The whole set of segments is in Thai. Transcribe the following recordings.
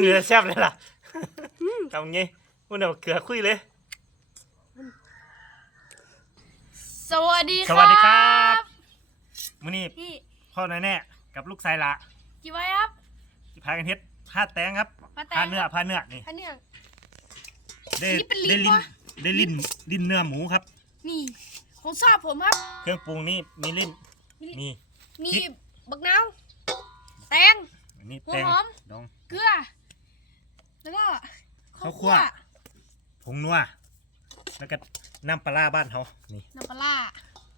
เนื้อแซ่บเลยล่ะทำไงมันเอาเกลือคุยเลย สวัสดีสวัสดีครับมื้อนี้พี่พ่อแน่แน่กับลูกชายละกี่ไว้ครับที่พากันเฮ็ดผ้าแตงครับผ้าแตงผ้าเนื้อผ้าเนื้อนี่อันเนี้ย ได้อันนี้เป็นลิ้ได้นลิ้นวะได้ลิ้นลิ้นเนื้อหมูครับ นี่ของชอบผมครับ เครื่องปรุงนี่มีลิ้นมีมี มีพริก บักนาวแตง อันนี้หัวแตงหอม ดอง เกลือ แล้วก็ข้าวคั่ว ผงนัว แล้วก็น้ำปลาร้าบ้านเขานี่ น้ำปลาร้า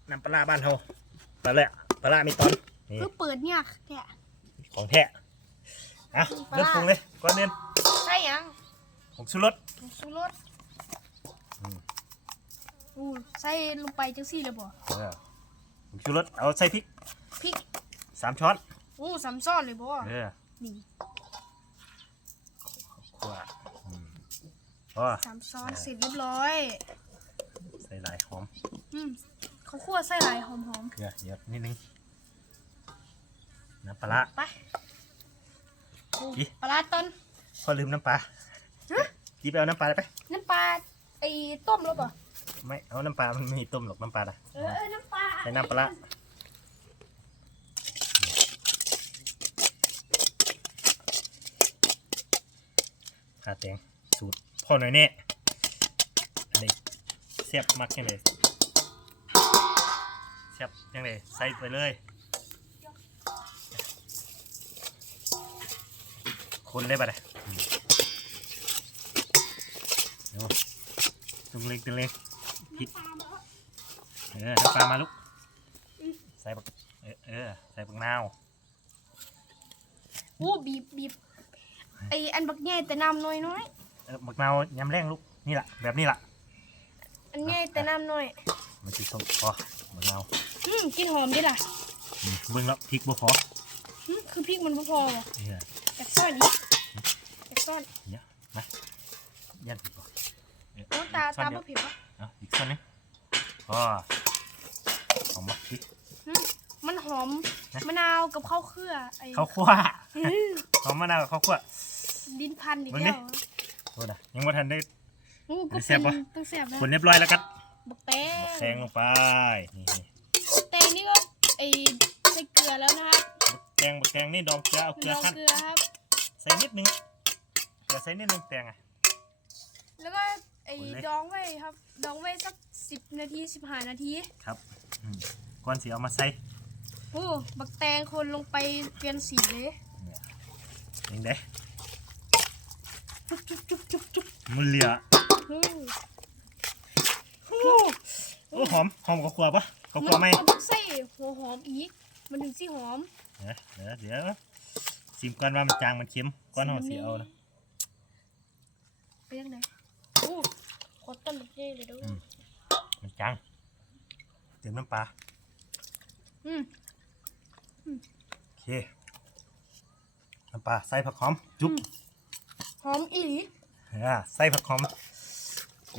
น้ำปลาร้าบ้านเขาปลาแหละปลาร้ามีตอนนี่เพื่อเปิดเนี่ยเนี่ยของแท้อะปลาเริ่มร้าปรุงเลยก่อนเดินใส่ยังของชูรสผงชูรสอืมอู้ใส่ลงไปจังสี่เลยบ่เออผงชูรสเอาใส่พริกพริกสามช้อนอู้สามซ้อนเลยบ่เออนี่ คั่วอืมพอสามซ้อนเสร็จเรียบร้อย ใส่หลายหอมอืมเขาวคั่วใส่หลายหอมเกลือเยอะนิดนึงน้ำปลาร้า ๆไปอู้อีปลาร้าต้นพอลืมน้ำปลาฮะจีบเอาน้ำปลาได้ไปน้ำปลาไอ้ต้มแล้วป่ะไม่เอาน้ำปลามันไม่มีต้มหรอกน้ำปลาละเออเออน้ำปลาใส่น้ำปลาร้า ขาแตงสูตรพ่อหน่อยเนี่ยอันนี้เสียบมักยังไงเสียบยังไงใส่ไปเลย คนได้ปะเนี่ยอืมเดี๋ยวตึงเล็กตึงเล็กพริกเออน้ำปลามาลูกใส่บักเออเออใส่บักนาวโอ้บีบบีบ ไออันบักใหญ่แต่น้ำน้อยน้อยเออบักนาวยำแรงลูกนี่แหละแบบนี้แหละอันใหญ่แต่น้ำน้อยมันจะส้มพอบักนาวอืมกินหอมดิล่ะอืมเบิ่งแล้วพริกบ่พออืมคือพริกมันบ่พอว่ะนี่แหละอยากซ่อนอีกอยากซ่อนเนี่ยมายัดพริกก่อนเออน้ำตาซ่อตานเดียบ่วเผ็ดปะเอาอีกส่วนหนึงพอเอามาพริก อืมมันหอมนะ มะนาวกับข้าวเครือไอ้ข้าวคั่วอื้อหอมมะนาวกับข้าวคั่วลิ้นพันอีกเบิ่งดิแล้วโทษนะยังไม่ทันได้อู้ก็แซ่เป็บนปะ ต้องแซ่บนะคนเรียบร้อยแล้วกันบักแตบักแตงงลงไปนี่นี่แตงนี่ก็ไอ้ใส่เกลือแล้วนะครับบักแตงบักแตงนี่ดองเกลือเอาเกลือลองขั้นเกลือครับ ใส่นิดนึงเกลือใส่นิดนึงแตงอะ แล้วก็ไอ้คนเล็ก ดองไว้ครับ ดองไว้สักสิบนาทีสิบห้านาที ครับอืมก่อนสิเอามาใส่ โอ้บักแตงคนลงไปเปลี่ยนสีเลยยังไงจุ๊บจุ๊บจุ๊บจุ๊บจุ๊บมันเหลืออืมโอ้หอมหอมกับขัวปะกับขัวไหมนต้องใส่หัวหอมอีก มันถึงสิหอม เดี๋ยวเดี๋ยวเดี๋ยวชิมก่อนว่ามันจางมันเค็มก่อนห่อสีเอานะไปยังไงโอ้ขอต้นบักเย่เลยเด้วยอืมมันจางเติมน้ำปลาอืม โอเคน้ำปลาใส่ผักหอม จุ๊บหอมอีหลีอ่าใส่ผักหอม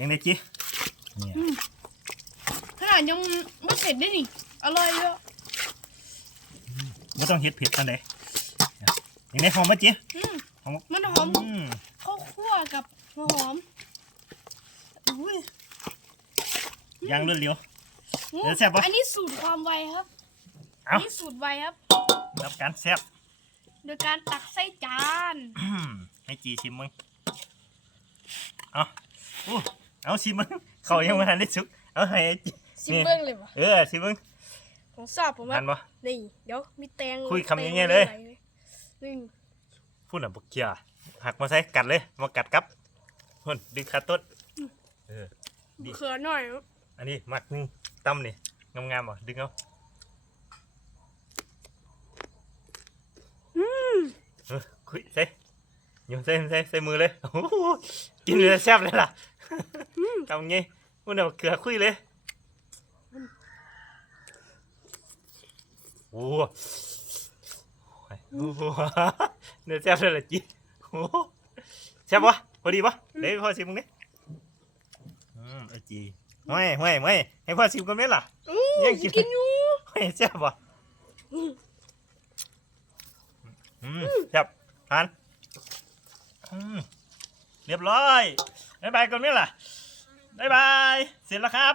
ยังไงจีเนี่ยขนาดยังไม่เสร็จได้นี่อร่อยเลยอะไม่ต้องเฮ็ดเผ็ดกันเลยยังไงหอมไหมจีอืมหอมมันหอมอืมข้าวคั่วกับหัวหอมอุ้ยยางรวดเร็วโอ้เดี๋ยวแซ่บปะ อันนี้สูตรความไวครับ อัเอานนี้สูตรไวครับ รับการแซ่บโดยการตักใส่จานอืมให้จีชิมมึงเอาอู้เอาชิมมึงเขายังไม่ทันได้สุก เอาให้จีซิมเบิ้งเลยวะเออชิมมึงของชอบผมทัว่านบ่นี่เดี๋ยวมีแตงคุยคำแตเงี้ยๆเลยไหนี่พูดหน่ะบุกเกียร์หักมาใส่กัดเลย มากัดกับพุ่นดึงขาต้นเออดิเขือหน่อย อันนี้มักนึงตั้มนี่งามๆบ่ดึงเอาเออ คุยใส่โยนใส่ใส่ใส่มือเลยโอ้โหกินเลยแซ่บเลยล่ะทำไงพูดหน่ะเกลือคุยเลยโอ้โหโอ้โหเนื้อแซ่บเลยล่ะจีโอ้โหแซ่บปะพอดีปะเดี๋ยวพ่อชิมมึงดิอืมเออจีไม่ไม่ไม่ให้พ่อชิมกันไหมล่ะอู้ยังกินกินอยู่ไม่แซ่บปะอืม แซ่บทานเรียบร้อยบายบายก่อนไหมล่ะบายบาย เสร็จแล้วครับ